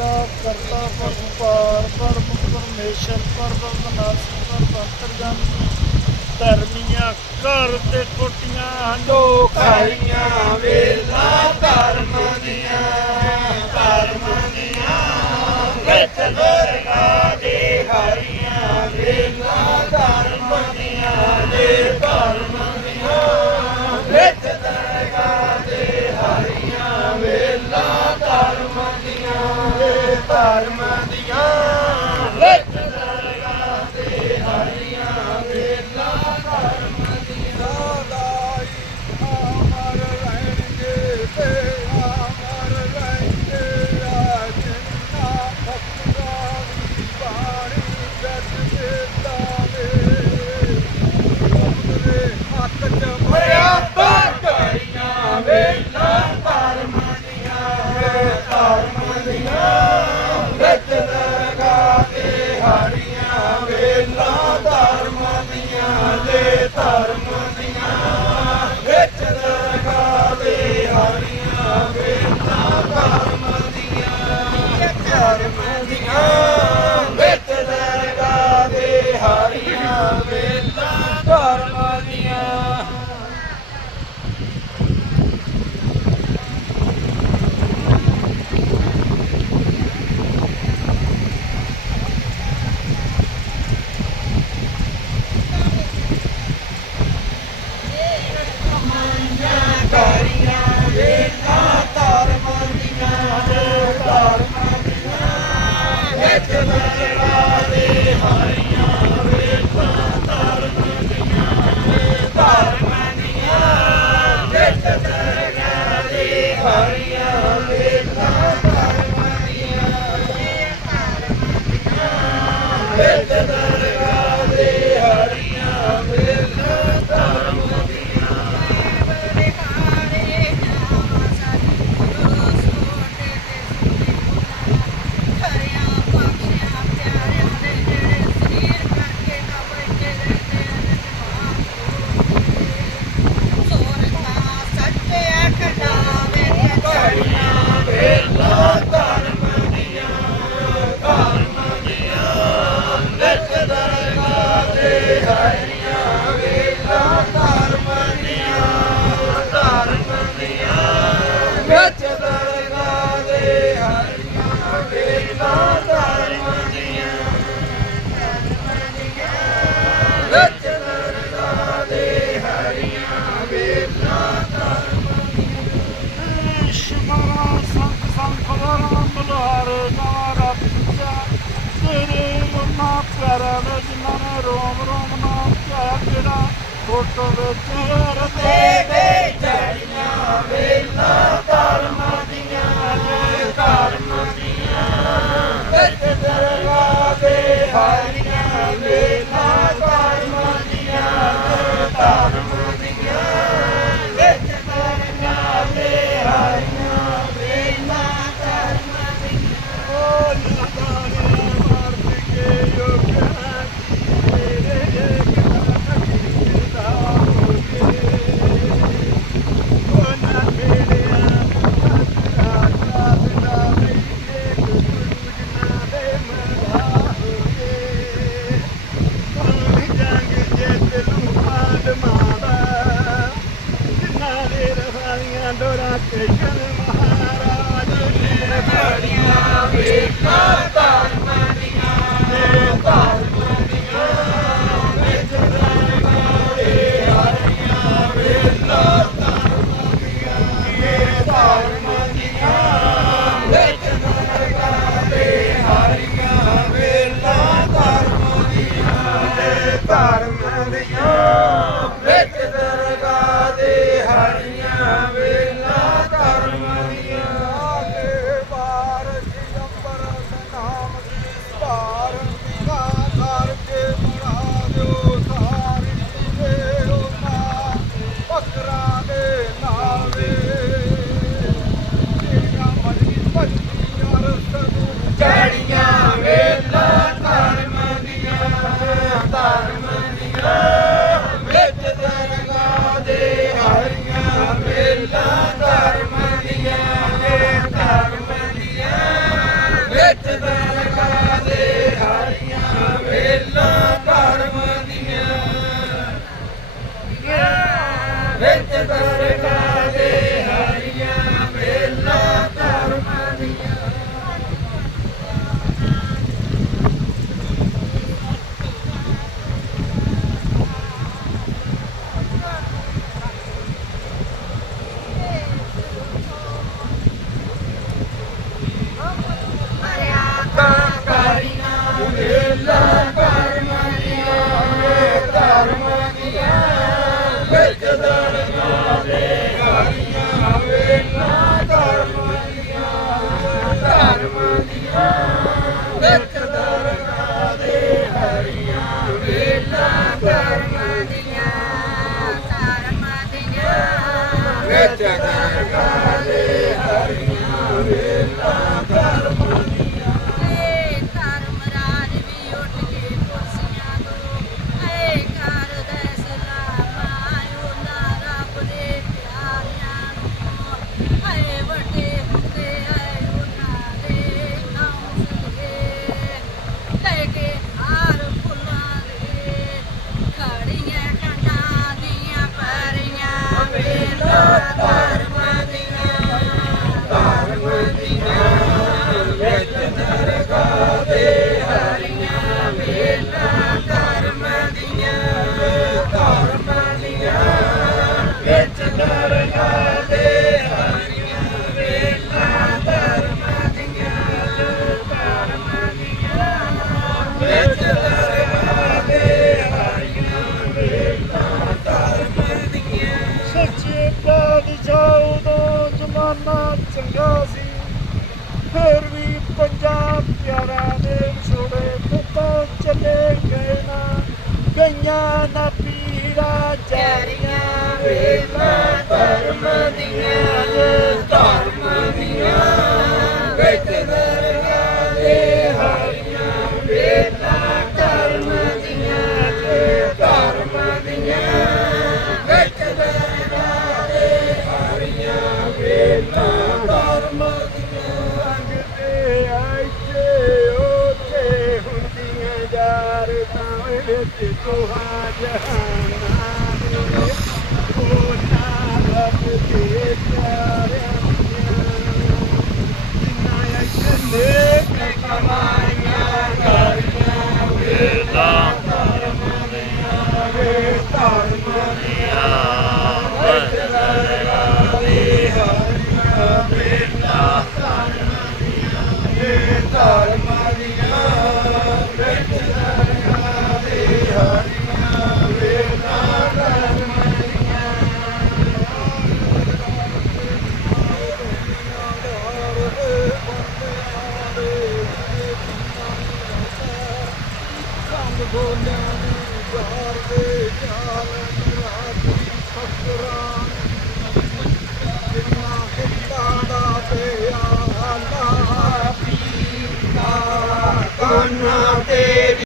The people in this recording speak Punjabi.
ਕਾ ਕਰਤਾ ਪਰਪਾਰ ਪਰਮ ਪਰਮੇਸ਼ਰ ਪਰਮ ਨਾਸੀ ਪਰਮੰਤਰਗੰਮ ਧਰਮੀਆਂ ਘਰ ਤੇ ਕੋਟੀਆਂ ਹੰਡੋ ਖਾਈਆਂ ਧਰਮ ਦੀ ਵਿੱਚ ਦਰਗਾਹ ਦੇ ਹਰੀਆਂ ਵੇਲਾ ਧਰਮ ਦੀਆਂ ਵਿੱਚ ਦਰਗਾਹ ਦੇ ਹਰੀਆਂ ਵੇਲਾ ਸ਼ਮਰਾ ਸੰਤ ਸੰਖਵਰ ਬਲਹਾਰ ਨਾਰਾ ਪਿੱਛਾ ਤੇਰੇ ਮਨਾ ਕਰਨ ਜਿਨਾਂ ਨੇ ਰੋਮ ਰੋਮ ਨਾਮ ਕਿਆ ਜਿਹੜਾ ਫੋਟੋ ਵਿੱਚ ਰਤੇ ਵੇ ਚੜੀਆਂ ਵੇਲਾ 嗨 ਜ਼ਮਾਨਾ ਚੰਗਾ ਸੀ। ਫਿਰ ਵੀ ਪੰਜਾਬ ਪਿਆਰਾ ਦੇ ਛੋੜੇ ਪੁੱਤਾਂ ਚਲੇ ਗਏ ਨਾ। ਗਈਆਂ ਨਾ ਪੀੜਾ ਜਾਰੀਆਂ ਵੇਲਾ ਧਰਮ Come on. ਬੋਲਿਆ ਨੂੰ ਜਹਾਰ ਦੇ ਜਾਲ ਨਰਾਤੀ ਫਕਰਾਂ ਜਿਨਾ ਹਿੱਤਾੜਾ ਪਿਆ ਨਾ ਪੀਤਾ ਕੰਨਾ